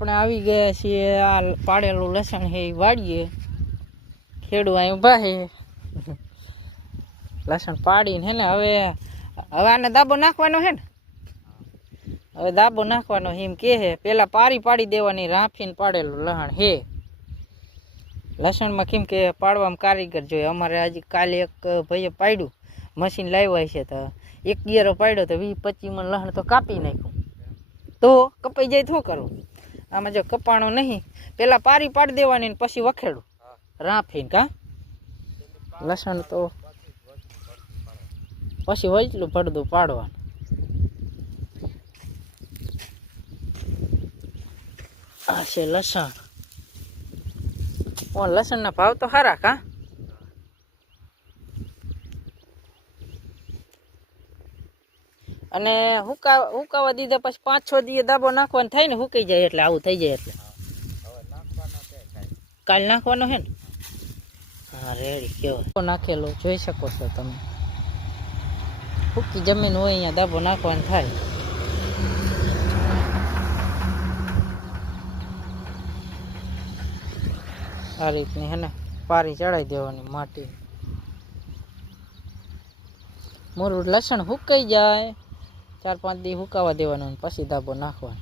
આપણે આવી ગયા છીએ આ પાડેલું લસણ હે એ વાડીએ. ખેડૂ અહીં ઊભા હે લસણ પાડીને હે ને હવે આને દાબો નાખવાનો હે ને. હવે દાબો નાખવાનો એમ કે હે. પેલા પારી પાડી દેવાની રાફીને પાડેલું લસણ હે. લસણમાં કેમ કે પાડવામાં કારીગર જોઈએ. અમારે આજે કાલે એક ભાઈએ પાડ્યું, મશીન લાવ્યા છે તો એક ગિયરો પાડ્યો તો 20-25 મણ લસણ તો કાપી નાખ્યું. તો કપાઈ જાય તો શું કરવું? આમાં જો કપાણો નહીં, પેલા પારી પાડી દેવાની ને પછી વખેડું રાફીને. કા લસણ તો પછી વચલું પડદું પાડવાનું. આ છે લસણ. ઓ લસણના ભાવ તો સારા. કા અને હુકાવા દીધા પછી 5-6 દિવસ દાબો નાખવાનો થાય ને, હુકાઈ જાય એટલે આવું થઈ જાય. એટલે કાલ નાખવાનો હે ને. હા રેડી કેવો નાખેલો જોઈ શકો છો તમે. સૂકી જમીન હોય અહીંયા દાબો નાખવાનો થાય. આ રીતની હે ને પારી ચડાવી દેવાની માટી. મોરું લસણ હુકાઈ જાય 4-5 દી હુકાવા દેવાનું પછી દાબો નાખવાનો.